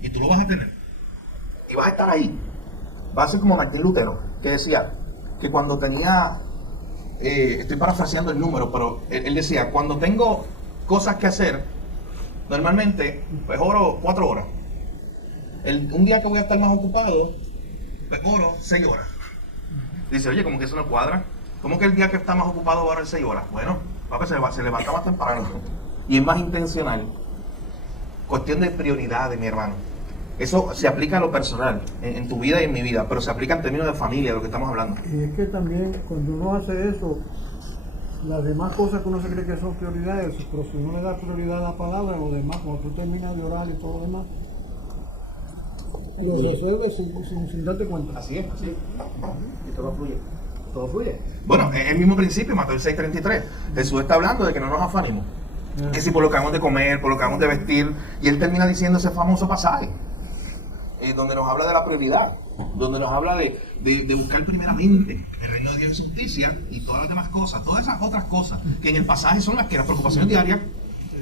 Y tú lo vas a tener. Y vas a estar ahí. Va a ser como Martín Lutero, que decía que cuando tenía, estoy parafraseando el número, pero él decía, cuando tengo cosas que hacer, normalmente, pues oro 4 horas. Un día que voy a estar más ocupado, pues oro 6 horas. Dice, oye, como que eso no cuadra. ¿Cómo que el día que está más ocupado va a orar 6 horas? Bueno, papi, se levanta más temprano. Y es más intencional. Cuestión de prioridades, mi hermano. Eso se aplica a lo personal, en tu vida y en mi vida, pero se aplica en términos de familia, de lo que estamos hablando. Y es que también cuando uno hace eso, las demás cosas que uno se cree que son prioridades, pero si uno le da prioridad a la palabra, lo demás, cuando tú terminas de orar y todo lo demás, lo resuelves sin darte cuenta. Así es, así. Y todo fluye. Todo fluye. Bueno, es el mismo principio, Mateo 6:33. Jesús está hablando de que no nos afanemos. Que si por lo que hagamos de comer, por lo que hagamos de vestir, y él termina diciendo ese famoso pasaje, donde nos habla de la prioridad, donde nos habla de buscar primeramente el reino de Dios y su justicia y todas las demás cosas, todas esas otras cosas que en el pasaje son las preocupaciones diarias,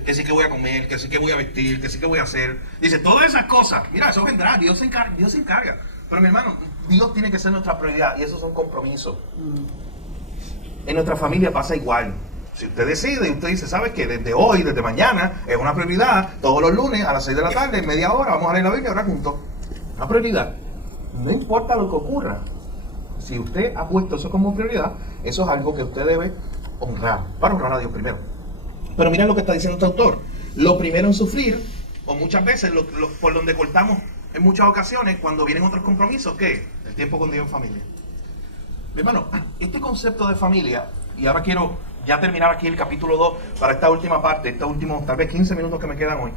que sí que voy a comer, que sí que voy a vestir, que sí que voy a hacer. Dice, todas esas cosas, mira, eso vendrá, Dios se encarga. Pero mi hermano, Dios tiene que ser nuestra prioridad y eso es un compromiso. En nuestra familia pasa igual. Si usted decide y usted dice, ¿sabes qué? Desde hoy, desde mañana, es una prioridad, todos los lunes a las 6 de la tarde, media hora, vamos a leer la Biblia y orar juntos. Una prioridad. No importa lo que ocurra. Si usted ha puesto eso como prioridad, eso es algo que usted debe honrar, para honrar a Dios primero. Pero miren lo que está diciendo este autor. Lo primero en sufrir, o muchas veces por donde cortamos en muchas ocasiones, cuando vienen otros compromisos, ¿qué? El tiempo con Dios en familia. Mi hermano, este concepto de familia, y ahora quiero ya terminar aquí el capítulo 2 para esta última parte, estos últimos tal vez 15 minutos que me quedan hoy,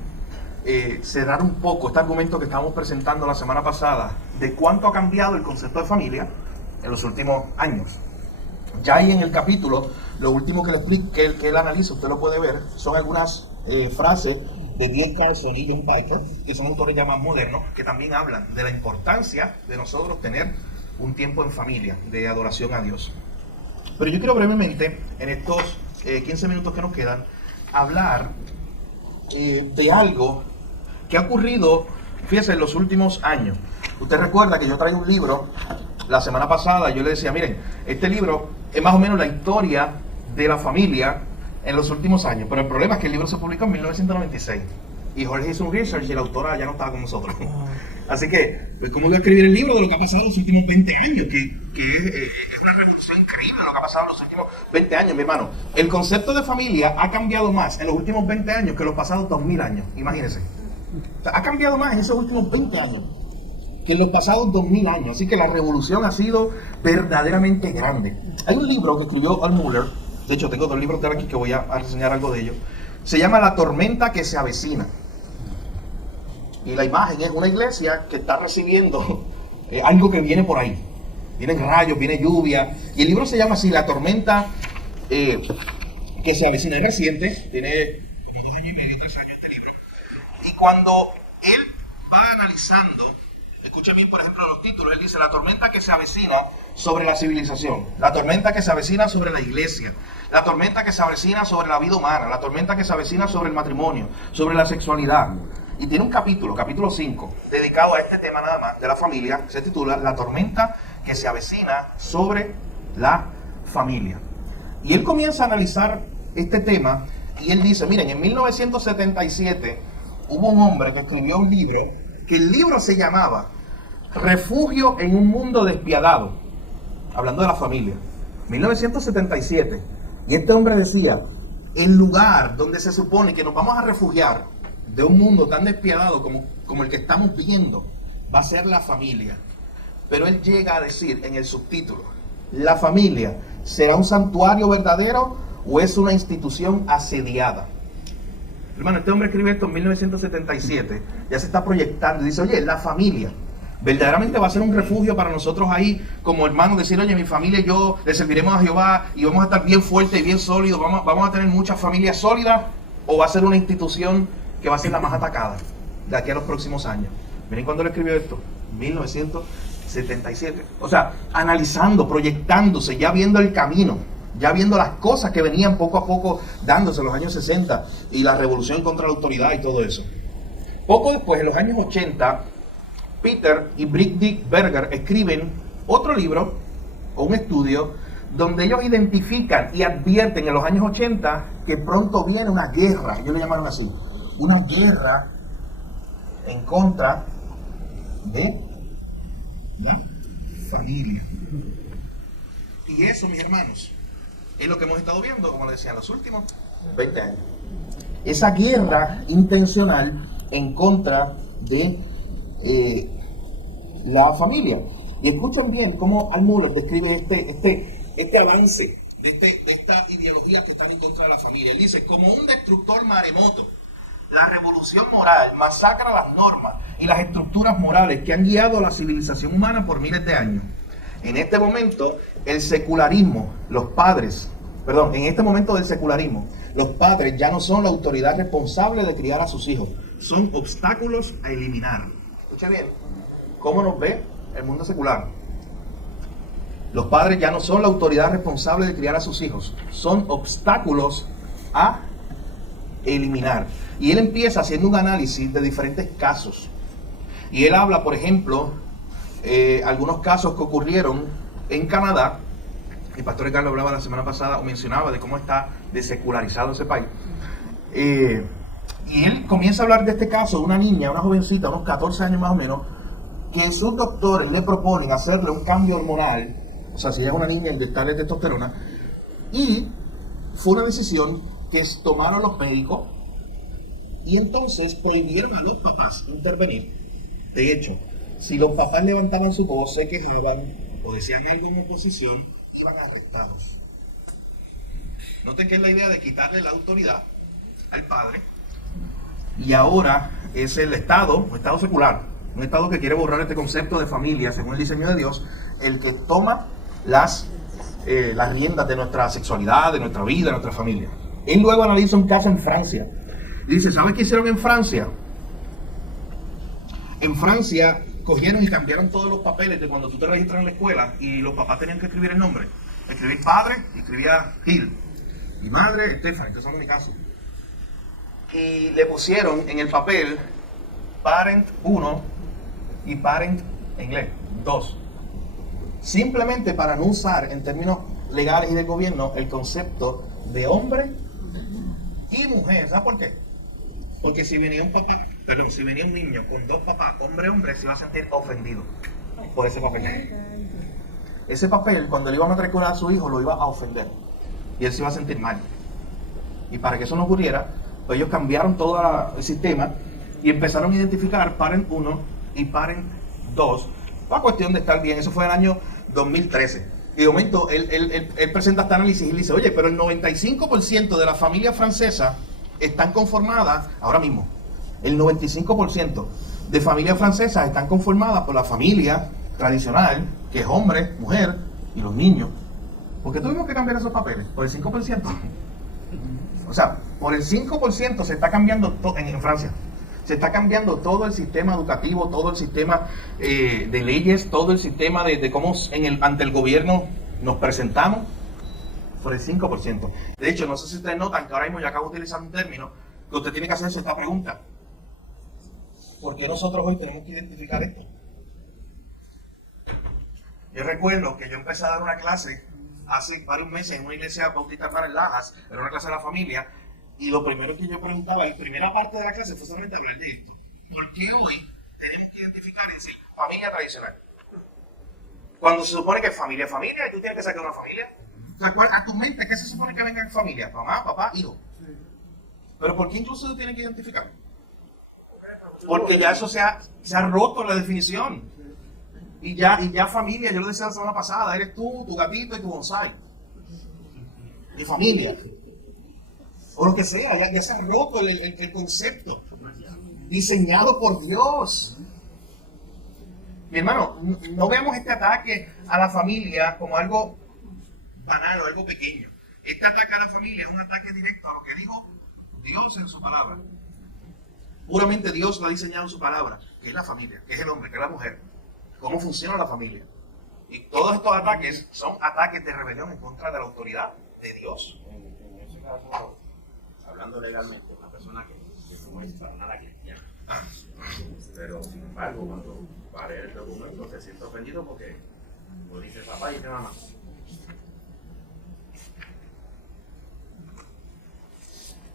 cerrar un poco este argumento que estábamos presentando la semana pasada de cuánto ha cambiado el concepto de familia en los últimos años. Ya ahí en el capítulo, lo último que le explico, que él analiza, usted lo puede ver, son algunas frases de D.A. Carson y John Piper, que son autores ya más modernos, que también hablan de la importancia de nosotros tener un tiempo en familia, de adoración a Dios. Pero yo quiero brevemente, en estos 15 minutos que nos quedan, hablar de algo que ha ocurrido, fíjense, en los últimos años. Usted recuerda que yo traí un libro la semana pasada, yo le decía, miren, este libro es más o menos la historia de la familia en los últimos años, pero el problema es que el libro se publicó en 1996 y Jorge hizo un research y la autora ya no estaba con nosotros. Así que, pues, ¿cómo voy a escribir el libro de lo que ha pasado en los últimos 20 años? Que es una revolución increíble lo que ha pasado en los últimos 20 años, mi hermano. El concepto de familia ha cambiado más en los últimos 20 años que en los pasados 2000 años, imagínense. O sea, ha cambiado más en esos últimos 20 años que en los pasados 2000 años. Así que la revolución ha sido verdaderamente grande. Hay un libro que escribió Al Mohler, de hecho tengo 2 libros de aquí que voy a reseñar algo de ellos. Se llama La tormenta que se avecina. Y la imagen es una iglesia que está recibiendo algo que viene por ahí. Vienen rayos, viene lluvia. Y el libro se llama así, La tormenta que se avecina. Es reciente, tiene 2 años y medio, 3 años este libro. Y cuando él va analizando, escuchen bien, por ejemplo, los títulos, él dice, la tormenta que se avecina sobre la civilización, la tormenta que se avecina sobre la iglesia, la tormenta que se avecina sobre la vida humana, la tormenta que se avecina sobre el matrimonio, sobre la sexualidad. Y tiene un capítulo 5, dedicado a este tema nada más, de la familia, se titula La tormenta que se avecina sobre la familia. Y él comienza a analizar este tema y él dice, miren, en 1977 hubo un hombre que escribió un libro, que el libro se llamaba Refugio en un mundo despiadado, hablando de la familia, 1977. Y este hombre decía, el lugar donde se supone que nos vamos a refugiar de un mundo tan despiadado como el que estamos viendo, va a ser la familia. Pero él llega a decir en el subtítulo, ¿La familia será un santuario verdadero o es una institución asediada? Hermano, este hombre escribe esto en 1977, ya se está proyectando y dice, oye, la familia verdaderamente va a ser un refugio para nosotros ahí como hermanos, decir, oye, mi familia y yo le serviremos a Jehová y vamos a estar bien fuertes y bien sólidos, vamos a tener muchas familias sólidas, o va a ser una institución que va a ser la más atacada de aquí a los próximos años. Miren cuándo le escribió esto, 1977. O sea, analizando, proyectándose, ya viendo el camino, ya viendo las cosas que venían poco a poco dándose en los años 60 y la revolución contra la autoridad y todo eso. Poco después, en los años 80, Peter y Britt Berger escriben otro libro o un estudio donde ellos identifican y advierten en los años 80 que pronto viene una guerra, ellos le llamaron así, una guerra en contra de la familia. Y eso, mis hermanos, es lo que hemos estado viendo, como les decía, en los últimos 20 años. Esa guerra intencional en contra de la familia. Y escuchen bien cómo Al Mohler describe este avance de estas ideologías que están en contra de la familia. Él dice, como un destructor maremoto, la revolución moral masacra las normas y las estructuras morales que han guiado a la civilización humana por miles de años. En este momento, el secularismo, en este momento del secularismo, los padres ya no son la autoridad responsable de criar a sus hijos, son obstáculos a eliminar. Escucha bien, ¿cómo nos ve el mundo secular? Los padres ya no son la autoridad responsable de criar a sus hijos, son obstáculos a eliminar. Y él empieza haciendo un análisis de diferentes casos. Y él habla, por ejemplo, algunos casos que ocurrieron en Canadá. El pastor Ricardo hablaba la semana pasada o mencionaba de cómo está desecularizado ese país. Y él comienza a hablar de este caso de una niña, una jovencita, unos 14 años más o menos, que sus doctores le proponen hacerle un cambio hormonal, o sea, si es una niña, inyectarle testosterona, y fue una decisión que tomaron los médicos y entonces prohibieron a los papás intervenir. De hecho, si los papás levantaban su voz, se quejaban o decían algo en oposición, iban arrestados. Noten que es la idea de quitarle la autoridad al padre, y ahora es el Estado, un Estado secular, un Estado que quiere borrar este concepto de familia según el diseño de Dios, el que toma las riendas de nuestra sexualidad, de nuestra vida, de nuestra familia. Él luego analiza un caso en Francia. Dice, ¿sabes qué hicieron en Francia? En Francia cogieron y cambiaron todos los papeles de cuando tú te registras en la escuela y los papás tenían que escribir el nombre. Escribir padre y escribía Gil. Y madre, Stephanie, este es mi caso. Y le pusieron en el papel parent 1 y parent en inglés 2. Simplemente para no usar en términos legales y del gobierno el concepto de hombre y mujer. ¿Sabes por qué? Porque si venía un niño con dos papás, hombre, se iba a sentir ofendido por ese papel. Ese papel, cuando le iba a matricular a su hijo, lo iba a ofender. Y él se iba a sentir mal. Y para que eso no ocurriera, pues ellos cambiaron todo el sistema y empezaron a identificar parent 1 y parent 2. La cuestión de estar bien, eso fue en el año 2013. Y de momento, él presenta este análisis y dice, oye, pero el 95% de las familias francesas están conformadas, ahora mismo, el 95% de familias francesas están conformadas por la familia tradicional, que es hombre, mujer y los niños. ¿Por qué tuvimos que cambiar esos papeles? Por el 5%. O sea, por el 5% se está cambiando en Francia. Se está cambiando todo el sistema educativo, todo el sistema de leyes, todo el sistema de cómo ante el gobierno nos presentamos, por el 5%. De hecho, no sé si ustedes notan que ahora mismo yo acabo de utilizar un término que usted tiene que hacerse esta pregunta. ¿Por qué nosotros hoy tenemos que identificar esto? Yo recuerdo que yo empecé a dar una clase hace varios meses en una iglesia bautista para el Lajas, era una clase de la familia, y lo primero que yo preguntaba, la primera parte de la clase fue solamente hablar de esto. ¿Por qué hoy tenemos que identificar y decir familia tradicional? Cuando se supone que es familia, y tú tienes que sacar una familia. O sea, a tu mente, ¿qué se supone que venga en familia? Mamá, papá, hijo. Pero ¿por qué incluso tú tienes que identificar? Porque ya eso se ha roto la definición. Y ya familia, yo lo decía la semana pasada, eres tú, tu gatito y tu bonsai. Y familia. O lo que sea, ya se ha roto el concepto. Diseñado por Dios. Mi hermano, no veamos este ataque a la familia como algo banal o algo pequeño. Este ataque a la familia es un ataque directo a lo que dijo Dios en su palabra. Puramente Dios lo ha diseñado en su palabra, que es la familia, que es el hombre, que es la mujer. Cómo funciona la familia. Y todos estos ataques son ataques de rebelión en contra de la autoridad de Dios. En ese caso, hablando legalmente, una persona que no es para nada cristiana. Pero sin embargo, cuando va a leer el documento, se siente ofendido porque lo dice papá y dice mamá.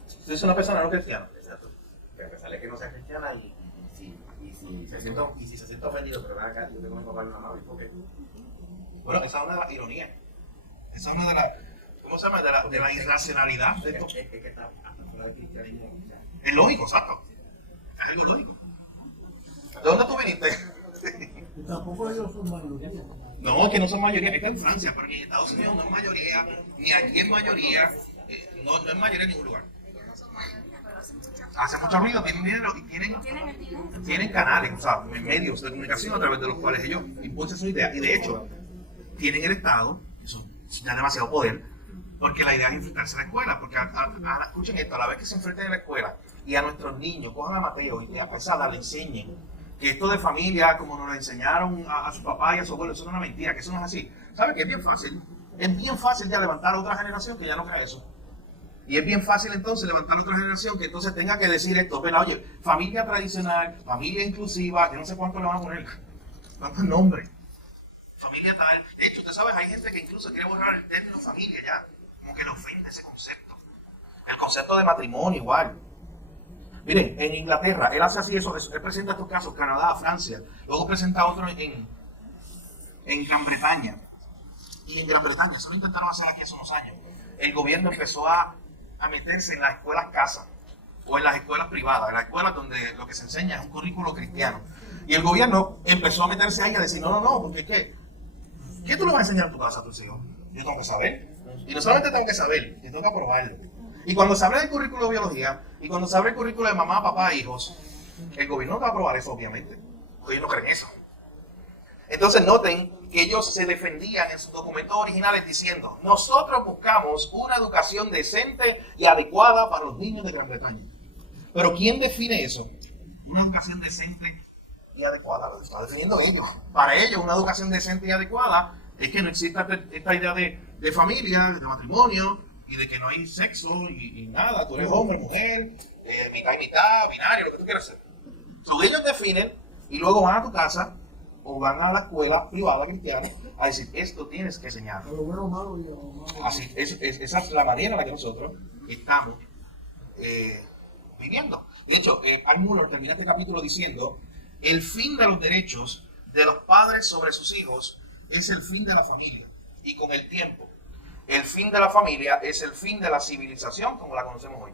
Si es una persona no cristiana. Exacto. Pero a pesar de que no sea cristiana y si se siente ofendido, pero ven acá, yo tengo mi papá y mi mamá, ¿por qué? Bueno, esa es una de las ironías. Esa es una de las, ¿cómo se llama? De la irracionalidad de esto. Es que está hasta fuera del cristianismo. Es lógico, exacto. Es algo lógico. ¿De dónde tú viniste? Y tampoco ellos son mayoría. No, es que no son mayoría. Está en Francia, pero ni en Estados Unidos no es mayoría, ni aquí es mayoría. No es mayoría en ningún lugar. Hace mucho ruido, tienen dinero y tienen canales, o sea, medios de comunicación a través de los cuales ellos impulsan su idea. Y de hecho, tienen el Estado, eso da demasiado poder, porque la idea es enfrentarse a la escuela. Porque escuchen esto, a la vez que se enfrenten a la escuela y a nuestros niños, cojan a Mateo y a pesada le enseñen que esto de familia, como nos lo enseñaron a su papá y a su abuelo, eso no es una mentira, que eso no es así. ¿Sabe que es bien fácil? Es bien fácil ya levantar a otra generación que ya no cree eso. Y es bien fácil entonces levantar a otra generación que entonces tenga que decir esto, pero oye, familia tradicional, familia inclusiva, yo no sé cuánto le van a poner, cuántos nombres. Familia tal. De hecho, usted sabe, hay gente que incluso quiere borrar el término familia ya, como que le ofende ese concepto. El concepto de matrimonio igual. Miren, en Inglaterra, él hace así eso, él presenta estos casos, Canadá, Francia, luego presenta otro en Gran Bretaña. Y en Gran Bretaña, eso lo intentaron hacer aquí hace unos años. El gobierno empezó a meterse en las escuelas casas o en las escuelas privadas, en las escuelas donde lo que se enseña es un currículo cristiano. Y el gobierno empezó a meterse ahí a decir, no, porque ¿qué tú le vas a enseñar en tu casa a tus hijos? Yo tengo que saber. Y no solamente tengo que saber, yo tengo que aprobarlo. Y cuando se habla del currículo de biología, y cuando se habla del currículo de mamá, papá, hijos, el gobierno no va a aprobar eso, obviamente, porque ellos no creen eso. Entonces noten que ellos se defendían en sus documentos originales diciendo, nosotros buscamos una educación decente y adecuada para los niños de Gran Bretaña. Pero ¿quién define eso? Una educación decente y adecuada, lo está definiendo ellos. Para ellos, una educación decente y adecuada es que no exista esta idea de familia, de matrimonio, y de que no hay sexo y nada, tú eres hombre, mujer, mitad y mitad, binario, lo que tú quieras hacer. Entonces, ellos definen y luego van a tu casa o van a la escuela privada cristiana a decir, esto tienes que enseñar. Pero bueno, malo y malo. Así, esa es la manera en la que nosotros estamos viviendo. De hecho, Al Mohler termina este capítulo diciendo, el fin de los derechos de los padres sobre sus hijos es el fin de la familia. Y con el tiempo, el fin de la familia es el fin de la civilización como la conocemos hoy.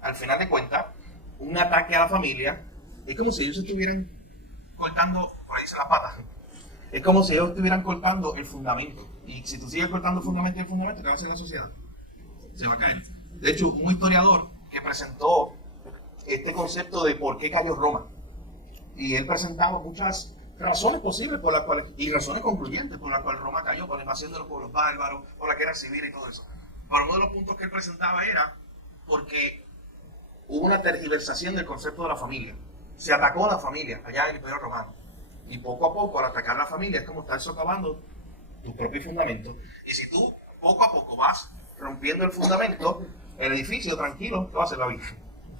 Al final de cuentas, un ataque a la familia es como si ellos estuvieran cortando, por ahí se las patas, es como si ellos estuvieran cortando el fundamento. Y si tú sigues cortando el fundamento, ¿qué va a hacer la sociedad? Se va a caer. De hecho, un historiador que presentó este concepto de por qué cayó Roma, y él presentaba muchas razones posibles por las cuales, y razones concluyentes por las cuales Roma cayó, por la invasión de los pueblos bárbaros, por la guerra civil y todo eso. Pero uno de los puntos que él presentaba era porque hubo una tergiversación del concepto de la familia. Se atacó a la familia allá en el Imperio Romano. Y poco a poco, al atacar a la familia, es como estar socavando tu propio fundamento. Y si tú poco a poco vas rompiendo el fundamento, el edificio tranquilo, ¿qué va a hacer la vida?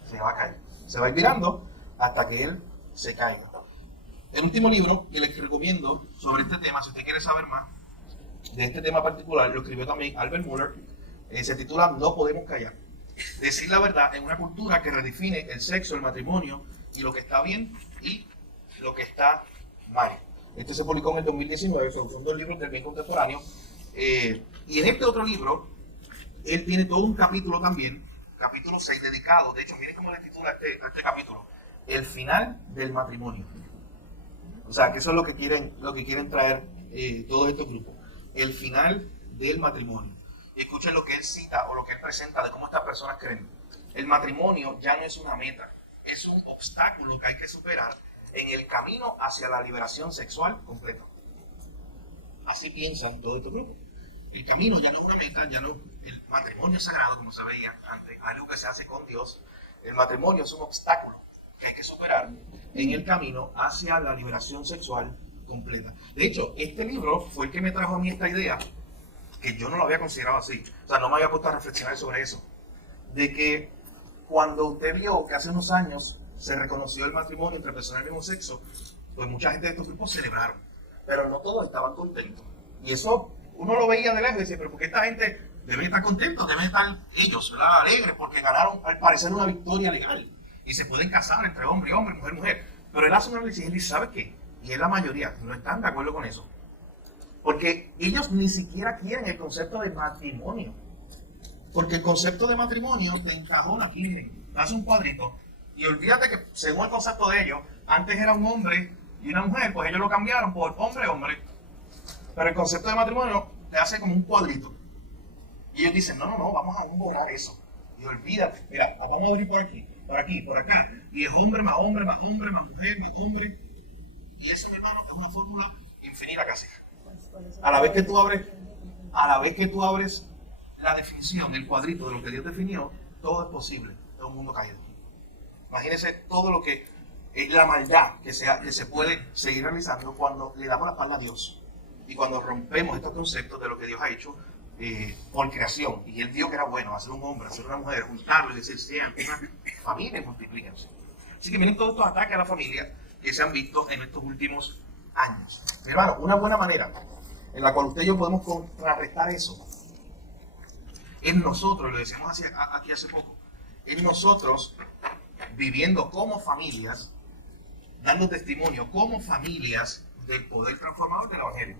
Se va a caer. Se va a ir virando hasta que él se caiga. El último libro que les recomiendo sobre este tema, si usted quiere saber más de este tema particular, lo escribió también Albert Mohler, se titula No podemos callar. Decir la verdad en una cultura que redefine el sexo, el matrimonio y lo que está bien y lo que está mal. Este se publicó en el 2019, son dos libros del bien contemporáneo. Y en este otro libro, él tiene todo un capítulo también, capítulo 6, dedicado, de hecho, miren cómo le titula este capítulo, El final del matrimonio. O sea, que eso es lo que quieren traer todos estos grupos. El final del matrimonio. Y escuchen lo que él cita o lo que él presenta de cómo estas personas creen. El matrimonio ya no es una meta, es un obstáculo que hay que superar en el camino hacia la liberación sexual completa. Así piensan todos estos grupos. El camino ya no es una meta, ya no el matrimonio es sagrado, como se veía antes, algo que se hace con Dios. El matrimonio es un obstáculo que hay que superar en el camino hacia la liberación sexual completa. De hecho, este libro fue el que me trajo a mí esta idea, que yo no lo había considerado así. O sea, no me había puesto a reflexionar sobre eso. De que cuando usted vio que hace unos años se reconoció el matrimonio entre personas del mismo sexo, pues mucha gente de estos grupos celebraron. Pero no todos estaban contentos. Y eso uno lo veía de lejos y decía, pero ¿por qué esta gente debe estar contentos? Deben estar ellos, ¿verdad?, alegres porque ganaron al parecer una victoria legal. Y se pueden casar entre hombre y hombre, mujer y mujer. Pero él hace un análisis y él dice, ¿sabe qué? Y es la mayoría, no están de acuerdo con eso. Porque ellos ni siquiera quieren el concepto de matrimonio. Porque el concepto de matrimonio te encajona aquí, te hace un cuadrito. Y olvídate que según el concepto de ellos, antes era un hombre y una mujer, pues ellos lo cambiaron por hombre. Pero el concepto de matrimonio te hace como un cuadrito. Y ellos dicen, no, vamos a borrar eso. Y olvídate, mira, vamos a abrir por aquí, por acá. Y es hombre, más mujer, más hombre. Y eso, mi hermano, es una fórmula infinita casi. A la vez que tú abres la definición, el cuadrito de lo que Dios definió, todo es posible en un mundo caído. Imagínense todo lo que es la maldad que se puede seguir realizando cuando le damos la espalda a Dios. Y cuando rompemos estos conceptos de lo que Dios ha hecho por creación. Y Él vio que era bueno hacer un hombre, hacer una mujer, juntarlo y decir, sean una familia y multiplíquense. Así que miren todos estos ataques a la familia que se han visto en estos últimos años. Mi hermano, una buena manera en la cual usted y yo podemos contrarrestar eso es nosotros, lo decíamos aquí hace poco, es nosotros viviendo como familias, dando testimonio como familias del poder transformador del Evangelio.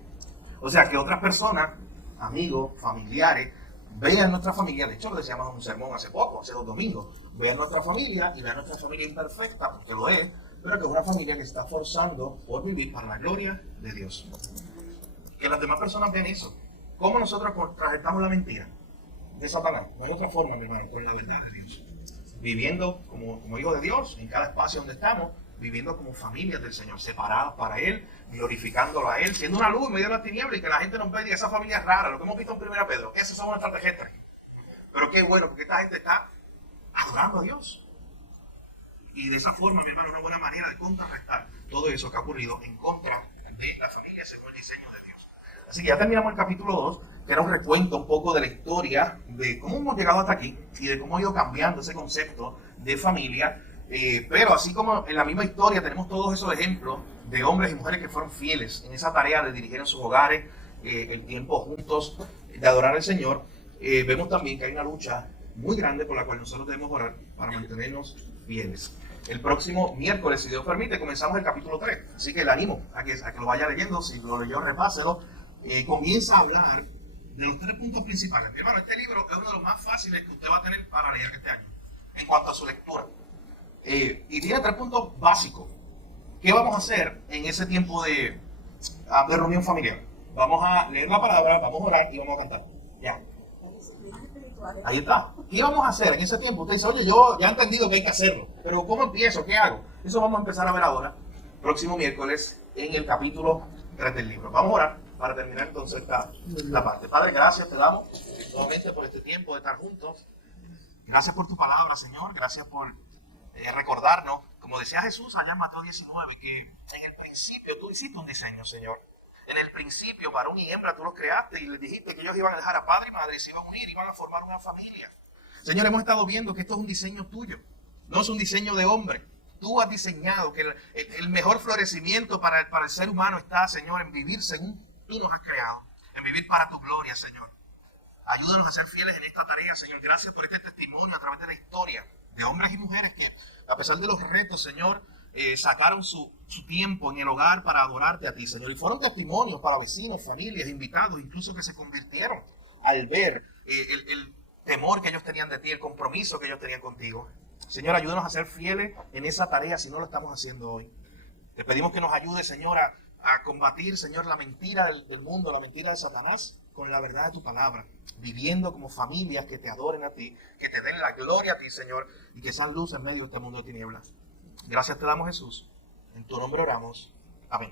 O sea, que otras personas, amigos, familiares, vean nuestra familia. De hecho, lo decíamos en un sermón hace poco, hace 2 domingos, vean nuestra familia y vean nuestra familia imperfecta, porque lo es, pero que es una familia que está forzando por vivir para la gloria de Dios. Que las demás personas vean eso. ¿Cómo nosotros contrarrestamos la mentira de Satanás? No hay otra forma, mi hermano, con la verdad de Dios. Viviendo como hijos de Dios en cada espacio donde estamos, viviendo como familias del Señor, separadas para Él, glorificándolo a Él, siendo una luz en medio de la tiniebla y que la gente nos ve y diga, esa familia es rara, lo que hemos visto en 1 Pedro, esos son nuestras extraterrestres. Pero qué bueno, porque esta gente está adorando a Dios. Y de esa forma, mi hermano, una buena manera de contrarrestar todo eso que ha ocurrido en contra de la familia según el diseño de Dios. Así que ya terminamos el capítulo 2, que era un recuento un poco de la historia, de cómo hemos llegado hasta aquí y de cómo ha ido cambiando ese concepto de familia. Pero así como en la misma historia tenemos todos esos ejemplos de hombres y mujeres que fueron fieles en esa tarea de dirigir en sus hogares el tiempo juntos, de adorar al Señor, vemos también que hay una lucha muy grande por la cual nosotros debemos orar para mantenernos fieles. El próximo miércoles, si Dios permite, comenzamos el capítulo 3. Así que le animo a que lo vaya leyendo. Si lo leyó, repáselo. Comienza a hablar de los 3 puntos principales. Mi hermano, este libro es uno de los más fáciles que usted va a tener para leer este año, en cuanto a su lectura. Y tiene 3 puntos básicos. ¿Qué vamos a hacer en ese tiempo de reunión familiar? Vamos a leer la palabra, vamos a orar y vamos a cantar. Ya. Ahí está. ¿Qué vamos a hacer en ese tiempo? Usted dice, oye, yo ya he entendido que hay que hacerlo, pero ¿cómo empiezo? ¿Qué hago? Eso vamos a empezar a ver ahora, próximo miércoles, en el capítulo 3 del libro. Vamos a orar para terminar entonces esta parte. Padre, gracias te damos nuevamente por este tiempo de estar juntos. Gracias por tu palabra, Señor. Gracias por recordarnos, como decía Jesús allá en Mateo 19, que en el principio tú hiciste un diseño, Señor. En el principio, varón y hembra, tú los creaste y les dijiste que ellos iban a dejar a padre y madre, se iban a unir, iban a formar una familia. Señor, hemos estado viendo que esto es un diseño tuyo, no es un diseño de hombre. Tú has diseñado que el mejor florecimiento para el ser humano está, Señor, en vivir según tú nos has creado, en vivir para tu gloria, Señor. Ayúdanos a ser fieles en esta tarea, Señor. Gracias por este testimonio a través de la historia de hombres y mujeres que, a pesar de los retos, Señor, sacaron su tiempo en el hogar para adorarte a ti, Señor. Y fueron testimonios para vecinos, familias, invitados, incluso que se convirtieron al ver el temor que ellos tenían de ti, el compromiso que ellos tenían contigo. Señor, ayúdanos a ser fieles en esa tarea si no lo estamos haciendo hoy. Te pedimos que nos ayude, Señor, a combatir, Señor, la mentira del mundo, la mentira de Satanás, con la verdad de tu palabra, viviendo como familias que te adoren a ti, que te den la gloria a ti, Señor, y que sean luz en medio de este mundo de tinieblas. Gracias te damos, Jesús. En tu nombre oramos. Amén.